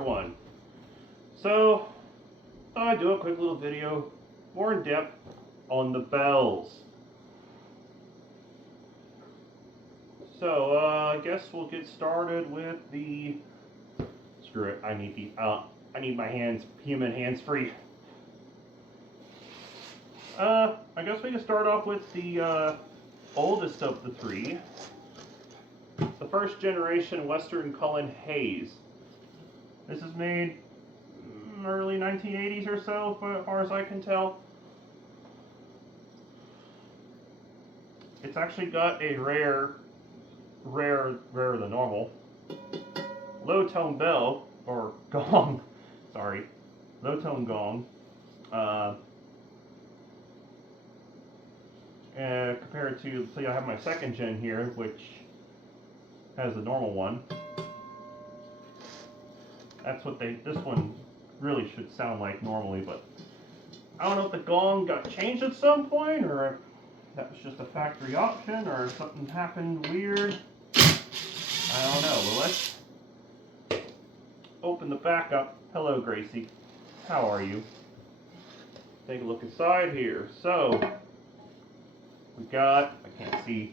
everyone. So, I do a quick little video, more in depth, on the bells. So, I guess we'll get started with the. Screw it. I need my hands, human hands free. I guess we can start off with the oldest of the three. The first generation Western Cullen Hayes. This is made early 1980s or so, as far as I can tell. It's actually got a rarer than normal, low tone bell, or gong, sorry, low tone gong, compared to, so I have my second gen here, which has the normal one. That's what this one really should sound like normally, but I don't know if the gong got changed at some point, or if that was just a factory option, or if something happened weird. I don't know. Well, let's open the back up. Hello, Gracie. How are you? Take a look inside here. So, we got, I can't see,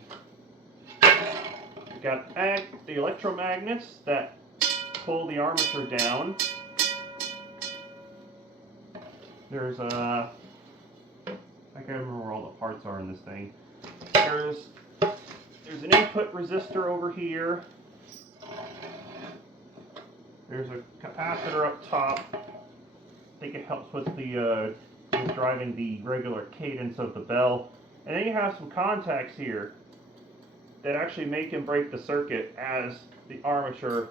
we got the electromagnets that pull the armature down. There's a, I can't remember where all the parts are in this thing. There's an input resistor over here. There's a capacitor up top. I think it helps with the with driving the regular cadence of the bell. And then you have some contacts here that actually make and break the circuit as the armature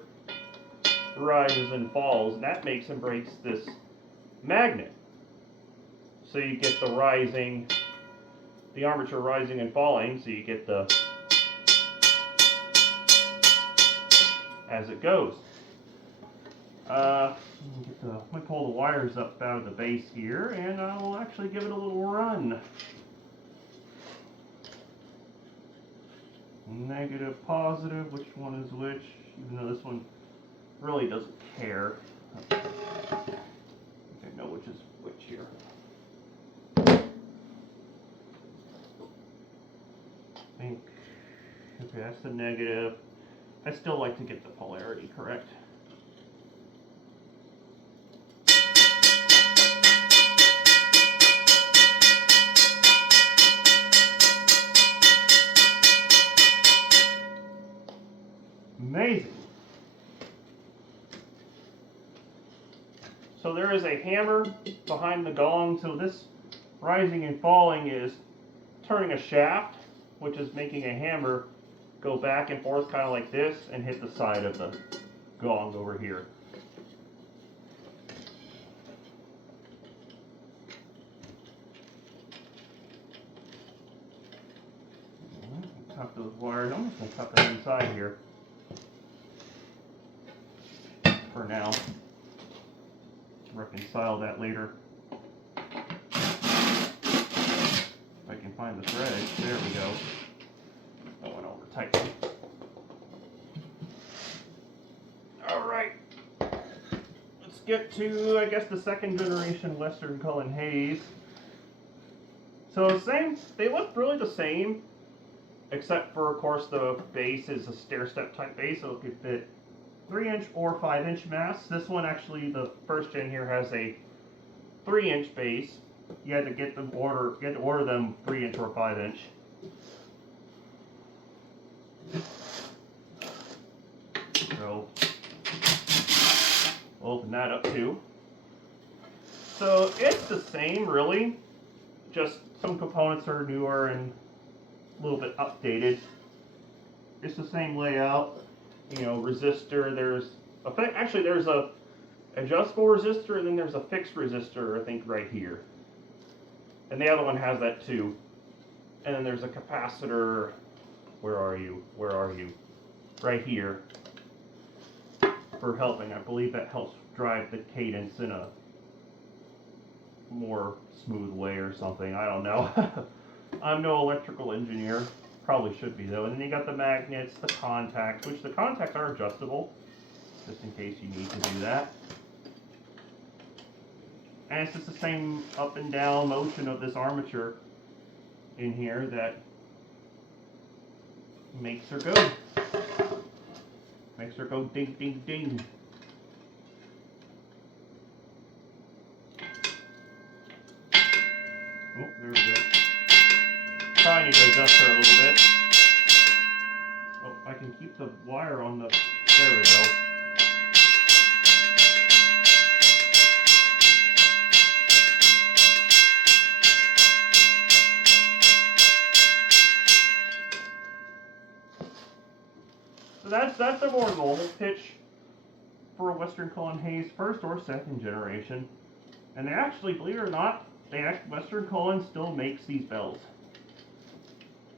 rises and falls. And that makes and breaks this magnet. So you get the rising, the armature rising and falling, so you get the, as it goes. Let me pull the wires up out of the base here, and I'll actually give it a little run. Negative, positive, which one is which, even though this one really doesn't care. I know which is which here. Okay, that's the negative. I still like to get the polarity correct. Amazing. So there is a hammer behind the gong, so this rising and falling is turning a shaft, which is making a hammer go back and forth kind of like this and hit the side of the gong over here. Tuck those wires. I'm just going to tuck them inside here for now. Reconcile that later. If I can find the thread. There we go. That went over tight. Alright. Let's get to, I guess, the second generation Western Cullen Hayes. So same, they look really the same, except for, of course, the base is a stair-step type base, so it could fit 3-inch or 5-inch masts. This one, actually, the first gen here has a 3-inch base. You had to get them order them 3-inch or 5-inch. So we'll open that up too. So it's the same, really. Just some components are newer and a little bit updated. It's the same layout. You know, resistor. There's a adjustable resistor, and then there's a fixed resistor, I think, right here. And the other one has that too. And then there's a capacitor. Where are you? Where are you? Right here. For helping. I believe that helps drive the cadence in a more smooth way or something. I don't know. I'm no electrical engineer. Probably should be though. And then you got the magnets, the contacts, which the contacts are adjustable. just in case you need to do that. And it's just the same up and down motion of this armature in here that makes her go. Makes her go ding, ding, ding. Oh, there we go. Probably need to adjust her a little bit. Oh, I can keep the wire on the... There we go. So that's a more normal pitch for a Western Cullen Hayes first or second generation. And they actually, believe it or not, Western Cullen still makes these bells.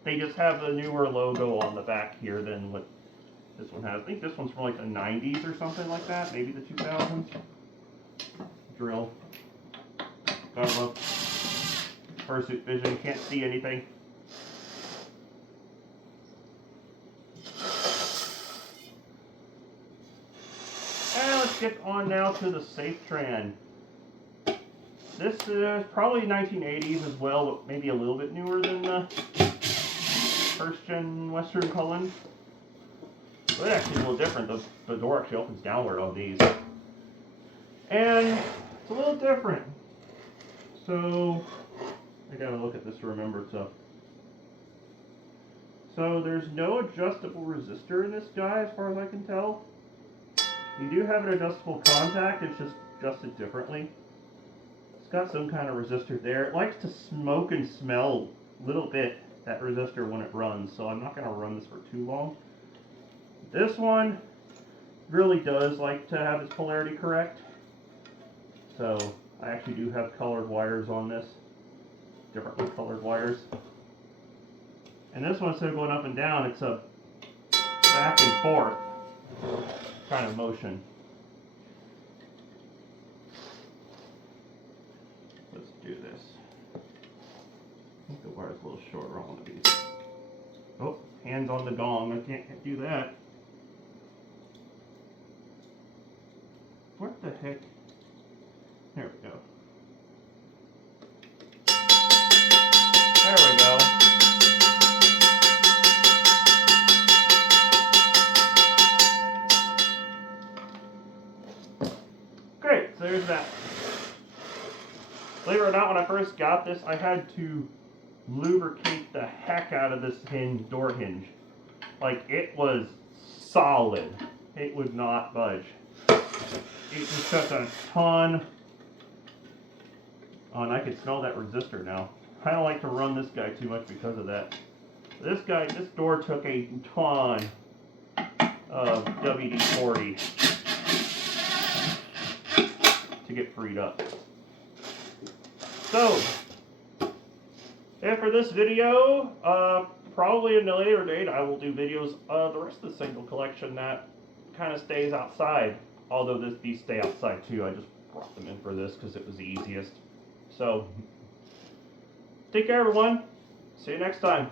They just have the newer logo on the back here than what this one has. I think this one's from like the 90s or something like that, maybe the 2000s. Drill. Gotta love Fursuit vision, can't see anything. And let's get on now to the Safetran. This is probably 1980s as well, but maybe a little bit newer than the first gen Western Cullen. So it actually is a little different. The door actually opens downward on these. And it's a little different. So I gotta look at this to remember stuff. So there's no adjustable resistor in this guy as far as I can tell. You do have an adjustable contact, it's just adjusted differently. It's got some kind of resistor there. It likes to smoke and smell a little bit, that resistor, when it runs, so I'm not going to run this for too long. This one really does like to have its polarity correct. So I actually do have colored wires on this, differently colored wires. And this one, instead of going up and down, it's a back and forth kind of motion. Let's do this. I think the wire's a little shorter on one of these. Oh, hands on the gong. I can't do that. What the heck? There we go. There we go. Great, so there's that. Believe it or not, when I first got this, I had to lubricate the heck out of this door hinge. Like, it was solid. It would not budge. It just took a ton. Oh, and I can smell that resistor now. I don't like to run this guy too much because of that. This door took a ton of WD-40 to get freed up. So, and for this video, probably in a later date, I will do videos of the rest of the signal collection that kind of stays outside. Although these stay outside too. I just brought them in for this because it was the easiest. So, take care everyone. See you next time.